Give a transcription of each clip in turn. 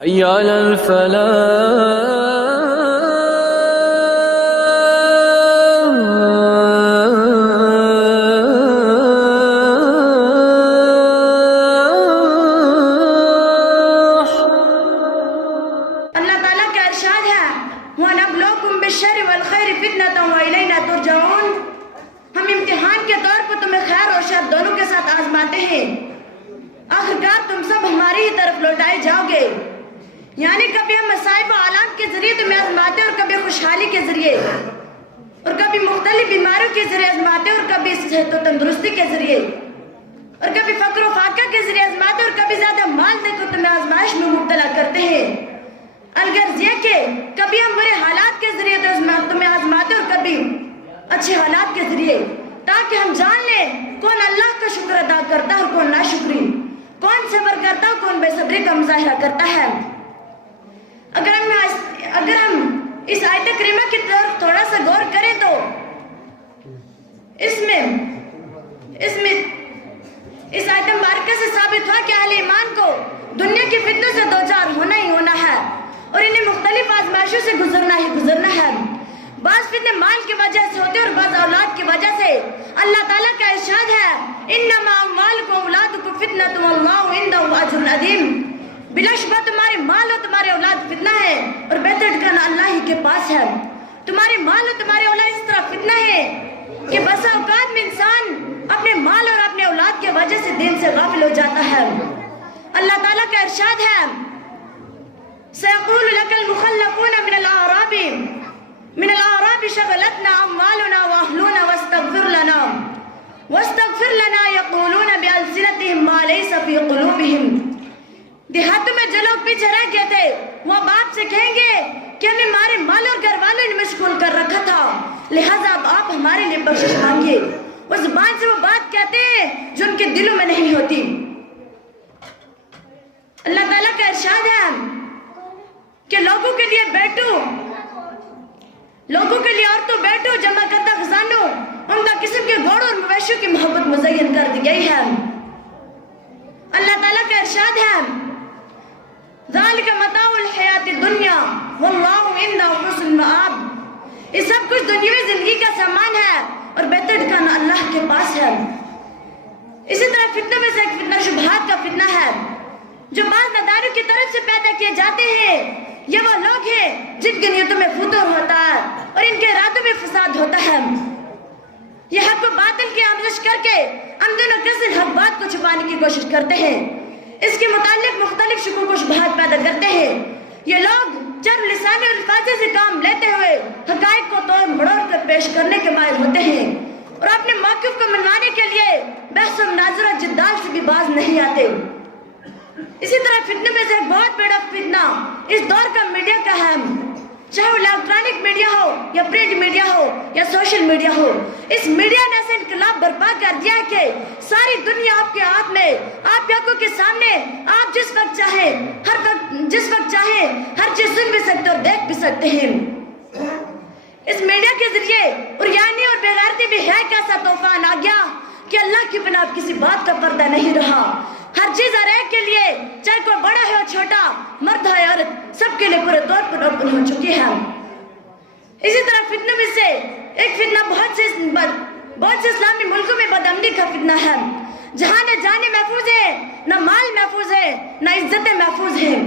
حي على الفلاح. اللہ تعالیٰ کا ارشاد ہے وَنَبْلُوكُمْ بِالشَّرِّ وَالْخَيْرِ فِتْنَةً وَإِلَيْنَا تُرْجَعُونَ. ہم امتحان کے طور پر تمہیں خیر اور شر دونوں کے ساتھ آزماتے ہیں، آخرکار تم سب ہماری ہی طرف لوٹائے جاؤ گے. یعنی کبھی ہم مصائب و آلات کے ذریعے تمہیں آزماتے اور کبھی خوشحالی کے ذریعے، اور کبھی مختلف بیماریوں کے ذریعے آزماتے اور کبھی صحت و تندرستی کے ذریعے، اور کبھی فقر و فاقہ کے ذریعے آزماتے اور کبھی زیادہ مال دے کر تمہیں آزمائش میں مبتلا کرتے ہیں. الغرض یہ کہ کبھی ہم برے حالات کے ذریعے تمہیں آزماتے اور کبھی اچھے حالات کے ذریعے، تاکہ ہم جان لیں کون اللہ کا شکر ادا کرتا ہے اور کون ناشکری، کون صبر کرتا ہے اور کون بے صبری کا مظاہرہ کرتا ہے. اگر ہم اس آیت کریمہ کی طرف تھوڑا سا غور کریں تو اس آیت مبارکہ سے ثابت ہوا کہ اہل ایمان کو دنیا کی فتنوں سے دوچار ہونا ہی ہونا ہے اور انہیں مختلف آزمائشوں سے گزرنا ہی گزرنا ہے. بعض فتنے مال کی وجہ سے ہوتے اور بعض اولاد کی وجہ سے. اللہ تعالیٰ کا ارشاد ہے انما اموالکم واولادکم فتنۃ واللہ عندہ اجر عظیم. بلا شبہ تمہارے مال اور تمہارے اولاد فتنہ ہے اور بہتر ٹھکانہ اللہ ہی کے پاس ہے. تمہارے مال اور تمہارے اولاد اس طرح فتنہ ہے کہ بسا اوقات میں انسان اپنے مال اور اپنے اولاد کی وجہ سے دین سے غافل ہو جاتا ہے. اللہ تعالیٰ کا ارشاد ہے سَيَقُولُ لَكَ الْمُخَلَّفُونَ من الأعراب شغلتنا أموالنا وأهلنا واستغفر لنا يقولون بألسنتهم ما ليس في قلوبهم. دیہاتوں میں جو لوگ پیچھے رہ گئے تھے وہ اب آپ سے کہیں گے کہ ہمیں ہمارے مال اور گھر والوں نے مشغول کر رکھا تھا، لہٰذا اب آپ ہمارے لیے بخشش مانگیے. اس زبان سے وہ بات کہتے ہیں جو ان کے دلوں میں نہیں ہوتی. اللہ تعالیٰ کا ارشاد ہے کہ لوگوں کے لیے عورتوں بیٹھو جمع کردہ خزانوں ان کا قسم کے گھوڑوں اور مویشیوں کی محبت مزین کر دی گئی ہے. اللہ تعالیٰ کا ارشاد ہے ذَلِكَ مَتَاعُ الْحَيَاةِ الدُّنْيَا وَاللَّهُ عِنْدَهُ حُسْنُ الْمَآبِ. یہ سب کچھ دنیاوی زندگی کا سامان ہے اور بہتر ٹھکانہ اللہ کے پاس ہے. اسی طرح فتنوں میں سے ایک فتنہ شبہات کا فتنہ ہے جو بعض ناداروں کی طرف سے پیدا کیے جاتے ہیں. یہ وہ لوگ ہیں جن کی نیتوں میں فتور ہوتا ہے اور ان کے ارادوں میں فساد ہوتا ہے. یہ حق و باطل کی آمیزش کر کے عمدن و قصدن حق بات کو چھپانے کی کوشش کرتے ہیں. اس کے متعلق مختلف شکوک و شبہات پیدا کرتے ہیں. یہ لوگ چرب لسانی اور الفاظ سے کام لیتے ہوئے حقائق کو توڑ مڑوڑ کر پیش کرنے کے مائل ہوتے ہیں اور اپنے موقف کو منوانے کے لیے بحث و مناظرہ جدال سے بھی باز نہیں آتے. اسی طرح فتنے میں سے ایک بہت بڑا فتنہ اس دور کا میڈیا کا ہے، چاہے وہ الیکٹرانک میڈیا ہو یا پرنٹ میڈیا ہو یا سوشل میڈیا ہو. اس میڈیا نے ایسا انقلاب برپا کر دیا ہے کہ ساری دنیا آپ کے ہاتھ میں، آپ کی آنکھوں کے سامنے، آپ جس وقت چاہیں ہر چیز سن بھی سکتے اور دیکھ بھی سکتے ہیں. اس میڈیا کے ذریعے عریانی اور بےغیرتی بھی ہے کہ ایسا طوفان آ گیا کہ اللہ کی بنا کسی بات کا پردہ نہیں رہا. ہر چیز ہر ایک کے لیے، چاہے کوئی بڑا ہے اور چھوٹا، مرد ہے عورت، سب کے لیے پورے طور پر اوپن ہو چکی ہے. اسی طرح فتنوں میں سے ایک فتنہ بہت سے اسلامی ملکوں میں بدامنی کا فتنہ ہے، جہاں نہ جانیں محفوظ ہے، نہ مال محفوظ ہے، نہ عزتیں محفوظ ہیں.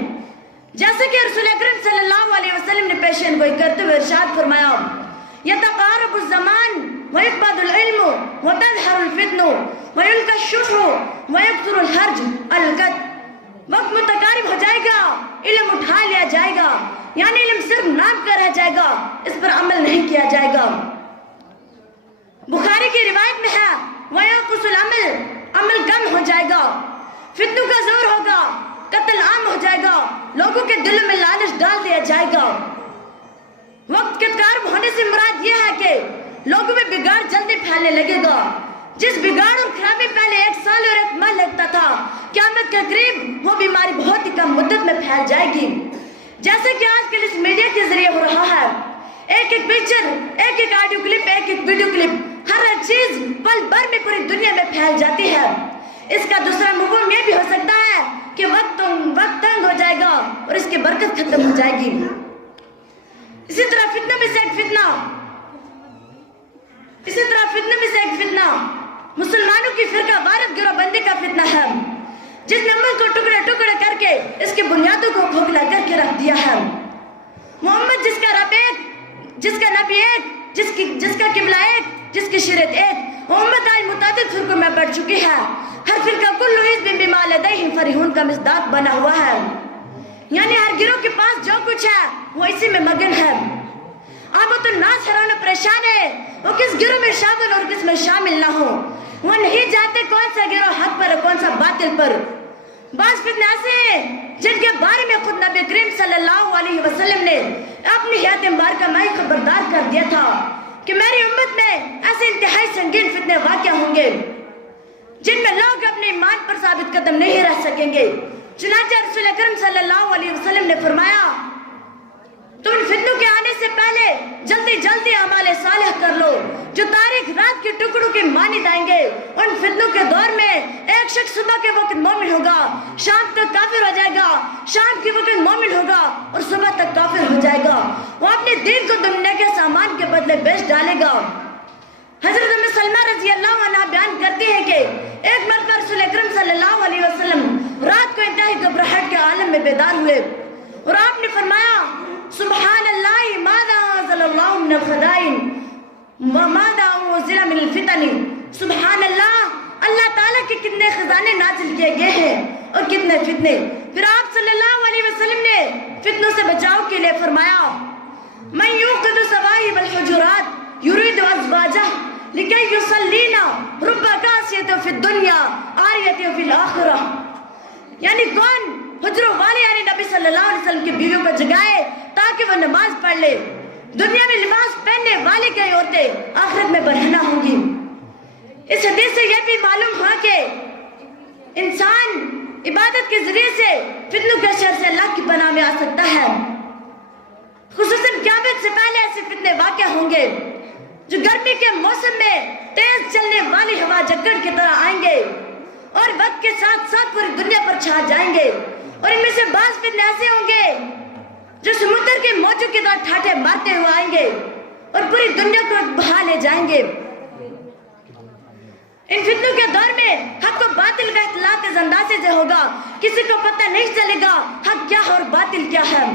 جیسے کہ رسول اکرم صلی اللہ علیہ وسلم نے پیشین گوئی کرتے ہوئے ارشاد فرمایا یتقارب الزمان ویقبض العلم وتظہر الفتن ویلقى الشح ویکثر الحرج القتل. وقت متقارب ہو جائے گا، علم اٹھا لیا جائے گا، یعنی علم صرف نام کا رہ جائے گا، اس پر عمل نہیں کیا جائے گا. بخاری کی روایت میں ہے وَيَنْقُصُ الْعَمَلِ، عمل کم ہو جائے گا، فتنوں کا زور ہوگا، قتل عام ہو جائے گا، لوگوں کے دلوں میں لالچ ڈال دیا جائے گا. وقت کے قارب ہونے سے مراد یہ ہے کہ لوگوں میں بگاڑ جلدی پھیلنے لگے گا. جس بگاڑ اور خرابی پہلے 1 سال اور 1 ماہ لگتا تھا، قیامت کے قریب وہ بیماری بہت ہی کم مدت میں پھیل جائے گی. جیسے کہ آج کل اس میڈیا کے ذریعے ہو رہا ہے، ایک پکچر، ایک آڈیو کلپ، ایک ویڈیو کلپ، ہر چیز پل بھر میں پوری دنیا میں پھیل جاتی ہے. اس کا دوسرا مفہوم یہ بھی ہو سکتا ہے کہ وقت تنگ ہو جائے گا اور اس کی برکت ختم ہو جائے گی. اسی طرح فتنہ میں سے ایک فتنہ مسلمانوں کی فرقہ وارت گروہ بندی کا فتنہ ہے، جس نے امت کو ٹکڑے ٹکڑے کر کے اس کی بنیادوں کو کھوکھلا کر کے رکھ دیا ہے. محمد جس کا رب ایک، جس کا نبی ایک، جس کا قبلہ ایک، جس کی شریعت ایک، وہ امت آج متعدد فرقوں میں بڑھ چکی ہے. ہر فرقہ کل حزب بما لدیہم فرحون کا مصداق بنا ہوا ہے، یعنی ہر گروہ کے پاس جو کچھ ہے وہ اسی میں مگن ہے. آمد الناس حیران و پریشان ہے وہ کس گروہ میں شامل اور کس میں شامل نہ ہو. وہ نہیں جانتے کون سا گروہ حق پر اور کون سا باطل پر. بعض فتنے ایسے ہیں جن کے بارے میں خود نبی کریم صلی اللہ علیہ وسلم نے اپنی حیات مبارکہ میں خبردار کر دیا تھا کہ میری امت میں ایسے انتہائی سنگین فتنے واقع ہوں گے جن میں لوگ اپنے ایمان پر ثابت قدم نہیں رہ سکیں گے. چنانچہ رسول اکرم صلی اللہ علیہ وسلم نے فرمایا تم ان فتنوں کے آنے سے پہلے جلدی جلدی اعمال صالح کر لو جو تاریخ رات کے ٹکڑوں کی مانند آئیں گے. ان فتنوں کے دور میں ایک شخص صبح کے وقت مومن ہوگا، شام تک کافر ہو جائے گا، شام کے وقت مومن ہوگا اور صبح تک کافر ہو جائے گا. وہ اپنے دین کو دنیا کے سامان کے بدلے بیچ ڈالے گا. حضرت ام سلمہ رضی اللہ عنہ بیان کرتی ہے کہ ایک مرتبہ رسول اکرم صلی اللہ علیہ وسلم رات کو انتہائی گھبراہٹ کے عالم میں بیدار ہوئے اور آپ نے فرمایا سبحان اللہ ماذا انزل اللہ من الخزائن وماذا انزل من الفتن. سبحان اللہ، اللہ تعالیٰ کے کتنے خزانے نازل کیے گئے ہیں اور کتنے فتنے. پھر آپ صلی اللہ علیہ وسلم نے فتنوں سے بچاؤ کے لیے فرمایا من یوقد صواحب الحجرات یرید ازواجہ لکی یصلینا رب کاسیت فی الدنیا آریت فی الاخرہ. یعنی کون حجروں والے یعنی نبی صلی اللہ علیہ وسلم کی بیویوں کو جگائے تاکہ وہ نماز پڑھ لے. دنیا میں لباس پہننے والی کئی عورتیں آخرت میں برہنہ ہوں گی. اس حدیث سے یہ بھی معلوم ہوا کہ انسان عبادت کے ذریعے سے فتنوں کے شر سے اللہ کی پناہ میں آ سکتا ہے. خصوصاً قیامت سے پہلے ایسے فتنے واقع ہوں گے جو گرمی کے موسم میں تیز چلنے والی ہوا جکڑ کی طرح آئیں گے اور وقت کے ساتھ ساتھ پوری دنیا پر چھا جائیں گے. اور ان میں سے بعض فتنے ایسے ہوں گے جو سمندر کے موجوں کی طرح ٹھاٹھے مارتے ہوئے آئیں گے اور پوری دنیا کو بہا لے جائیں گے. ان فتنوں کے دور میں حق و باطل کا اختلاط اس اندازے سے ہوگا کسی کو پتہ نہیں چلے گا حق کیا ہے اور باطل کیا ہے.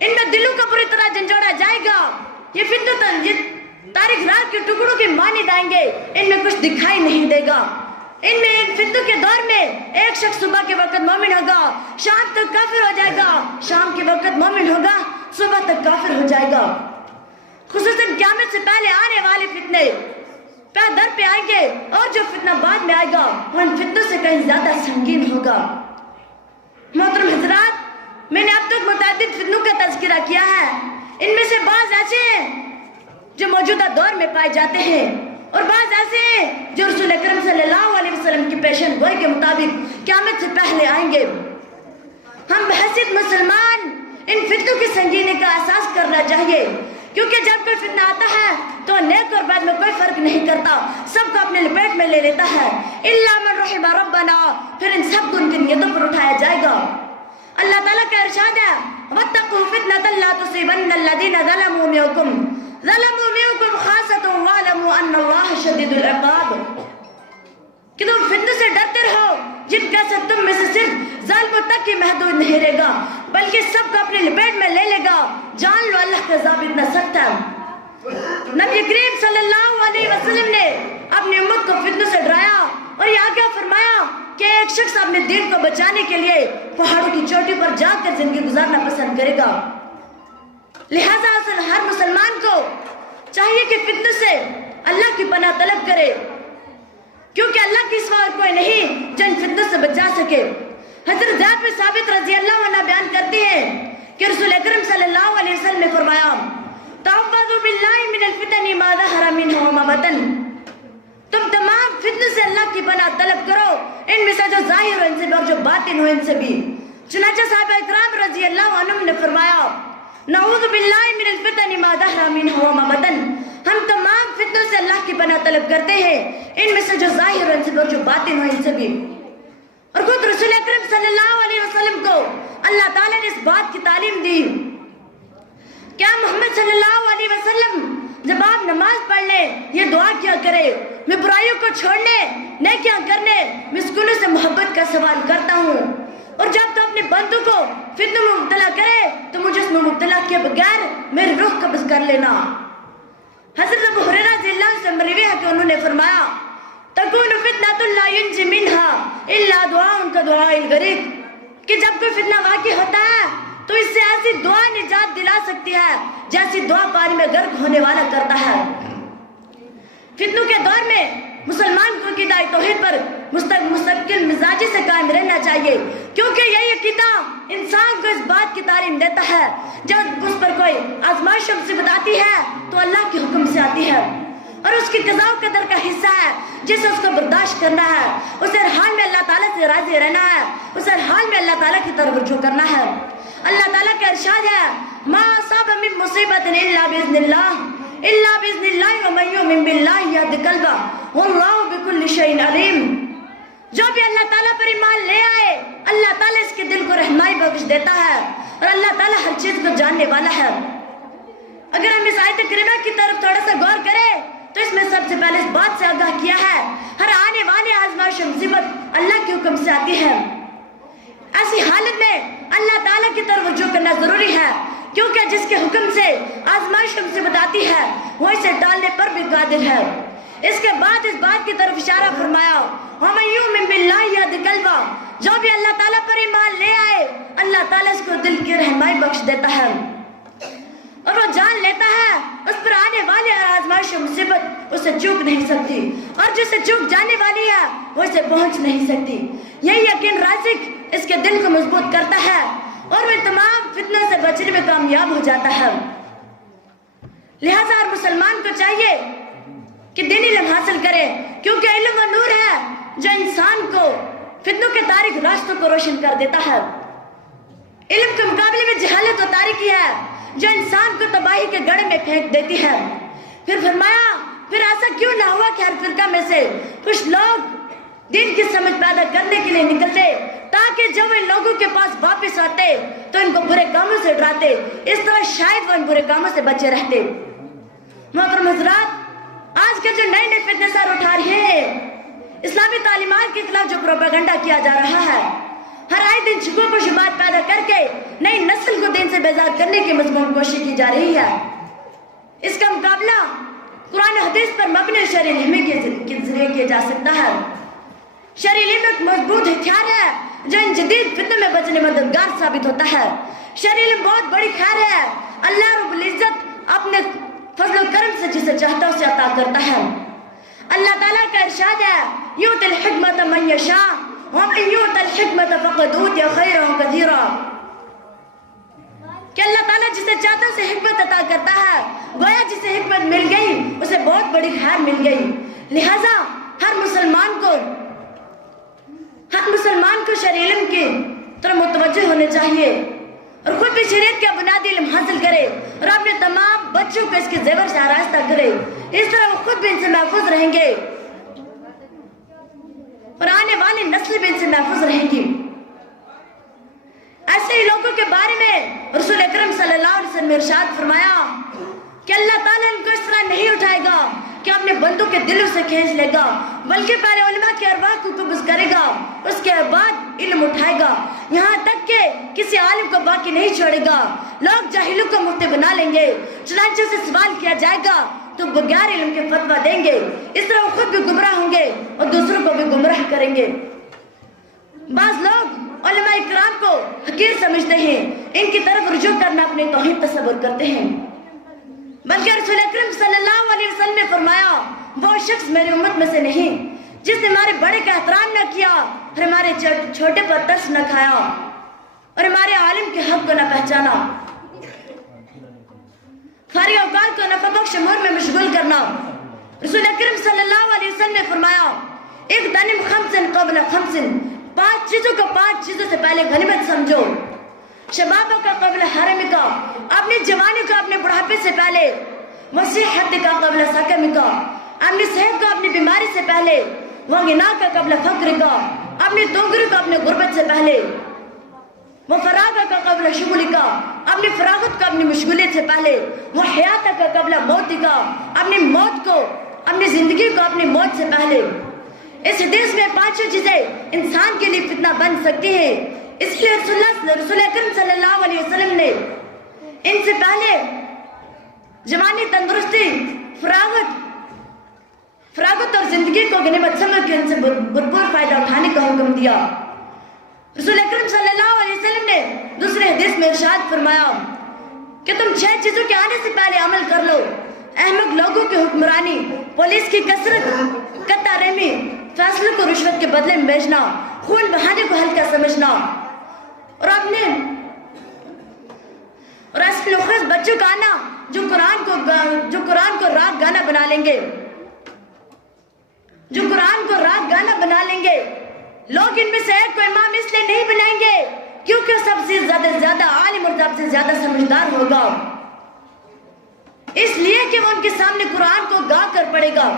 ان میں دلوں کو پوری طرح جھنجھوڑا جائے گا. یہ فتنوں تاریخ رات کے ٹکڑوں کی مانند آئیں گے، ان میں کچھ دکھائی نہیں دے گا. ان فتنوں کے دور میں ایک شخص صبح کے وقت مومن ہوگا، شام تک کافر ہو جائے گا، شام کے وقت مومن ہوگا، صبح تک کافر ہو جائے گا. خصوصاً قیامت سے پہلے آنے والے فتنے در پہ آئیں گے اور جو فتنہ بعد میں آئے گا وہ ان فتنوں سے کہیں زیادہ سنگین ہوگا. محترم حضرات، میں نے اب تک متعدد فتنوں کا تذکرہ کیا ہے. ان میں سے بعض ایسے ہیں جو موجودہ دور میں پائے جاتے ہیں اور بعض ایسے ہیں جو رسول اکرم صلی اللہ علیہ وسلم کی پیشن گوئی کے مطابق قیامت سے پہلے آئیں گے. ہم بحیثیت مسلمان ان فتنوں کی سنگینی کا احساس کرنا چاہیے، کیونکہ جب کوئی فتنہ آتا ہے تو نیک اور بد میں کوئی فرق نہیں کرتا، سب کو اپنے لپیٹ میں لے لیتا ہے. الا من رحم ربنا، پھر ان سب کو ان کی نیتوں پر اٹھایا جائے گا. اللہ تعالیٰ کا ارشاد ہے وَاتَّقُوا فِتْنَةً لَا تُصِيبَنَّ الَّذِينَ ظَلَمُوا مِنْكُمْ خَاصَّةً وَاعْلَمُوا أَنَّ اللَّهَ شَدِيدُ الْعِقَابِ. کہ تم فتنوں سے ڈرتے رہو جن کا اثر تم میں سے صرف ظالموں تک ہی محدود نہیں رہے گا بلکہ سب کو اپنے لپیٹ میں لے لے گا. جان لو اللہ کا عذاب اتنا سخت ہے. نبی کریم صلی اللہ علیہ وسلم نے اپنی امت کو فتنوں سے ڈرایا اور یہ آگیا فرمایا کہ ایک شخص اپنے دین کو بچانے کے لیے پہاڑوں کی چوٹی پر جا کر زندگی گزارنا پسند کرے گا. لہذا ہر مسلمان کو چاہیے کہ فتنوں سے اللہ کی پناہ طلب کرے، کیونکہ اللہ کی سوا کوئی نہیں جو ان فتنوں سے بچا سکے. حضرت زید بن ثابت رضی اللہ عنہ بیان کرتے ہیں کہ رسول اکرم صلی اللہ علیہ وسلم نے فرمایا تعوذوا باللہ من الفتن ما ظہر منہ وما بطن. تم تمام فتنوں سے اللہ کی پناہ طلب کرو، ان میں سے جو ظاہر ہو ان سے بھی اور جو باطن ہو ان سے بھی. چنانچہ صحابہ اکرام رضی اللہ عنہم نے فرمایا نعوذ باللہ من الفتن ما ظہر منہ وما بطن. ہم تمام فتنوں سے اللہ کی پناہ طلب کرتے ہیں، ان میں سے جو ظاہر ان سے اور جو باطن ہو ان سے بھی۔ اور خود رسول اکرم صلی اللہ علیہ وسلم کو اللہ تعالیٰ نے اس بات کی تعلیم دی کیا محمد صلی اللہ علیہ وسلم جب آپ نماز پڑھ لیں یہ دعا کیا کرے، میں برائیوں کو چھوڑنے، نیکیاں کرنے، مسکینوں سے محبت کا سوال کرتا ہوں، اور جب تو اپنے بندوں کو فتنوں میں مبتلا کرے تو مجھے اس میں مبتلا کیے بغیر میری روح قبض کر لینا۔ حضرت ابو ہریرہ رضی اللہ عنہ سے مروی ہے کہ انہوں نے فرمایا تکون فتنۃ لا ینجی منها الا دعاء کدعاء الغریق، کہ جب کوئی فتنہ واقع ہوتا ہے تو اس سے ایسی دعا نجات دلا سکتی ہے جیسی دعا پانی میں غرق ہونے والا کرتا ہے۔ فتنوں کے دور میں مسلمان کو عقیدہ توحید پر مستقل مزاجی سے قائم رہنا چاہیے، کیونکہ یہی عقیدہ انسان کو اس بات کی تعلیم دیتا ہے جب اس پر کوئی آزمائش مصیبت آتی ہے تو اللہ کے حکم سے آتی ہے، اور اس کی قضاء و قدر کا حصہ ہے جسے اس کو برداشت کرنا ہے، اسے ہر حال میں اللہ تعالیٰ سے راضی رہنا ہے، اسے ہر حال میں اللہ تعالیٰ کی طرف رجوع کرنا ہے۔ اللہ تعالیٰ کا ارشاد ہے ما اصاب من مصیبت الا باذن اللہ ومن یؤمن باللہ یہد قلبہ واللہ بکل شیء علیم۔ جو بھی اللہ تعالیٰ پر ایمان لے آئے اللہ تعالیٰ اس کے دل کو رہنمائی بخش دیتا ہے، اور اللہ تعالیٰ ہر چیز کو جاننے والا ہے۔ اگر ہم اس آیت کریمہ کی طرف تھوڑا سا غور کریں تو اس میں سب سے پہلے اس بات سے آگاہ کیا ہے ہر آنے والی آزمائش و مصیبت اللہ کے حکم سے آتی ہے۔ ایسی حالت میں اللہ تعالیٰ کی طرف رجوع کرنا ضروری ہے، کیونکہ جس کے حکم سے آزمائش و مصیبت آتی ہے وہ اسے ٹالنے پر بھی قادر ہے۔ اس کے بعد اس بات کی طرف اشارہ فرمایا وَمَن یُؤْمِن بِاللَّهِ یَہْدِ قَلْبَهُ، جو بھی اللہ تعالیٰ پر ایمان لے آئے اللہ تعالیٰ اس کو دل کی رہنمائی بخش دیتا ہے، اور وہ جان لیتا ہے اس پر آنے والی ہر آزمائش و مصیبت اسے چوک نہیں سکتی، اور جسے چوک جانے والی ہے وہ اسے پہنچ نہیں سکتی۔ یہی یقین راسخ اس کے دل کو مضبوط کرتا ہے اور وہ تمام فتنوں سے بچنے میں کامیاب ہو جاتا ہے۔ لہذا ہر مسلمان کو چاہیے کہ دینی علم حاصل کرے، کیونکہ علم وہ نور ہے جو انسان کو فتنوں کے تاریک راستوں کو روشن کر دیتا ہے۔ علم کے مقابلے میں جہالت و تاریکی ہے جو انسان کو تباہی کے گڑھے میں پھینک دیتی ہے۔ پھر فرمایا پھر ایسا کیوں نہ ہوا کہ ہر فرقہ میں سے کچھ لوگ دین کی سمجھ پیدا کرنے کے لیے نکلتے تاکہ جب ان لوگوں کے پاس واپس آتے تو ان کو برے کاموں سے ڈراتے، اس طرح شاید وہ ان برے کاموں سے بچے رہتے۔ محترم حضرات، آج کے جو نئے نئے فتنے سر اٹھا رہے ہیں، اسلامی تعلیمات کے خلاف جو پروپیگنڈا کیا جا رہا ہے، ہر آئے دن شکوک و شبہات پیدا کر کے نئی نسل کو دین سے بیزار کرنے کی مضمون کوشش کی جا رہی ہے۔ اس کا مقابلہ قرآن حدیث پر مبنی شرعی علم کے ذریعے کیا جا سکتا ہے۔ شرعی علم ایک مضبوط ہتھیار ہے جو ان جدید فتنوں میں بچنے میں مددگار ثابت ہوتا ہے۔ شرعی علم بہت بڑی خیر ہے، اللہ رب العزت اپنے فضل و کرم سے جسے چاہتا اسے عطا کرتا ہے۔ اللہ تعالیٰ کا ارشاد ہے یؤتی الحکمۃ من یشاء ومن یؤت الحکمۃ فقد اوتی خیرا کثیرا، کہ اللہ تعالیٰ جسے چاہتا اسے حکمت عطا کرتا ہے، گویا جسے حکمت مل گئی اسے بہت بڑی خیر مل گئی۔ لہٰذا ہر مسلمان کو شرعی علم کی طرف متوجہ ہونے چاہیے اور خود بھی شریعت کا بنیادی علم حاصل کرے اور اپنے تمام بچوں کو اس کے زیور سے آراستہ کرے، اس طرح وہ خود بھی ان سے محفوظ رہیں گے اور آنے والی نسل بھی ان سے محفوظ رہیں گی۔ ایسے ہی لوگوں کے بارے میں رسول اکرم صلی اللہ علیہ وسلم نے ارشاد فرمایا کہ اللہ تعالیٰ ان کو اس طرح نہیں اٹھائے گا کہ اپنے بندوں کے دلوں سے کھینچ لے گا، بلکہ پہلے علماء کے ارواح کو قبض کرے گا، اس کے بعد علم اٹھائے گا، یہاں تک کہ کسی عالم کو باقی نہیں چھوڑے گا۔ لوگ جاہلوں کو مفتی بنا لیں گے، چنانچہ سے سوال کیا جائے گا تو بغیر علم کے فتویٰ دیں گے، اس طرح وہ خود بھی گمراہ ہوں گے اور دوسروں کو بھی گمراہ کریں گے۔ بعض لوگ علماء اکرام کو حقیر سمجھتے ہیں، ان کی طرف رجوع کرنا اپنے توہین تصور کرتے ہیں، بلکہ رسول اکرم صلی اللہ علیہ وسلم نے فرمایا وہ شخص میری امت میں سے نہیں جس نے ہمارے بڑے کا احترام نہ کیا اور ہمارے چھوٹے پر ترس نہ کھایا اور ہمارے عالم کے حق کو نہ پہچانا۔ فارغ اوقات کو نفع بخش امور میں مشغول کرنا۔ رسول اکرم صلی اللہ علیہ وسلم نے فرمایا اغتنم خمسن قبل خمسن، 5 چیزوں کو 5 چیزوں سے پہلے غنیمت سمجھو۔ شبابہ کا قبل حرم کا، اپنی جوانی کو اپنے بڑھاپے سے پہلے، وصحت کا قبل سقم کا، اپنی صحت کو اپنی بیماری سے پہلے، وغنا کا قبل فقر کا، اپنی دوگری کو اپنے غربت سے پہلے، وفراغ کا قبل شغل کا، اپنی فراغت کو اپنی مشغولیت سے پہلے، وحیات کا قبل موت کا، اپنی موت کو، اپنی زندگی کو اپنی موت سے پہلے۔ اس حدیث میں 5 چیزیں انسان کے لیے فتنہ بن سکتی ہیں، اس لیے رسول اکرم صلی اللہ علیہ وسلم نے ان سے پہلے جوانی، تندرستی، فراغت اور زندگی کو غنیمت سمجھ کے ان سے بھرپور فائدہ اٹھانے کا حکم دیا۔ رسول اکرم صلی اللہ علیہ وسلم نے دوسرے حدیث میں ارشاد فرمایا کہ تم 6 چیزوں کے آنے سے پہلے عمل کر لو: احمق لوگوں کی حکمرانی، پولیس کی کثرت، قطع رحمی، فیصلوں کو رشوت کے بدلے میں بیچنا، خون بہانے کو ہلکا سمجھنا، اور اپنے بچوں کا آنا جو قرآن کو راگ گانا بنا لیں گے، لوگ ان میں سے ایک کو امام اس لیے نہیں بنائیں گے کیونکہ سب سے زیادہ عالم اور سب سے زیادہ سمجھدار ہوگا، اس لیے کہ وہ ان کے سامنے قرآن کو گا کر پڑھے گا۔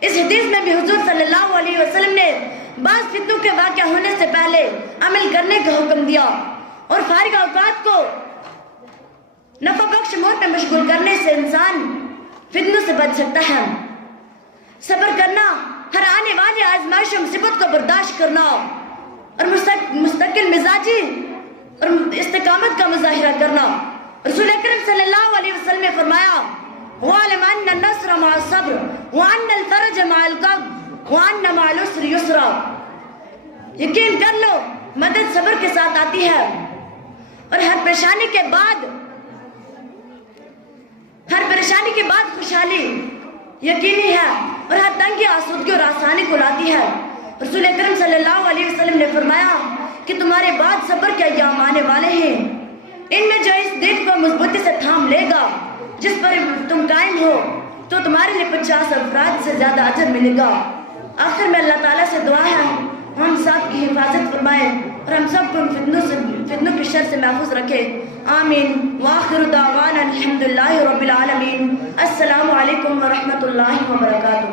اس حدیث میں بھی حضور صلی اللہ علیہ وسلم نے بعض فتنوں کے واقع ہونے سے پہلے عمل کرنے کا حکم دیا اور فارغ اوقات کو نفع بخش امور میں مشغول کرنے سے انسان فتنوں سے بچ سکتا ہے۔ صبر کرنا، ہر آنے والی آزمائش و مصیبت کو برداشت کرنا اور مستقل مزاجی اور استقامت کا مظاہرہ کرنا۔ رسول اکرم صلی اللہ علیہ وسلم نے فرمایا: وَعْلَمْ أَنَّ النَّصْرَ مَعَ الصَّبْرِ وَأَنَّ الْفَرَجَ مَعَ الْكَرْبِ وَأَنَّ مَعَ الْعُسْرِ يُسْرًا۔ یقین کر لو مدد صبر کے ساتھ آتی ہے اور ہر پریشانی کے بعد خوشحالی یقینی ہے، اور ہر تنگی آسودگی اور آسانی کو لاتی ہے۔ رسول اکرم صلی اللہ علیہ وسلم نے فرمایا کہ تمہارے بعد صبر کے ایام آنے والے ہیں، ان میں جو اس دین کو مضبوطی سے تھام لے گا، جس پر تم قائم ہو، تو تمہارے لیے 50 افراد سے زیادہ اجر ملے گا۔ آخر میں اللہ تعالیٰ سے دعا ہے ہم سب کی حفاظت فرمائے اور ہم سب کو فتنوں کی شر سے محفوظ رکھے، آمین۔ وآخر دعوانا الحمدللہ رب العالمین۔ السلام علیکم ورحمۃ اللہ وبرکاتہ۔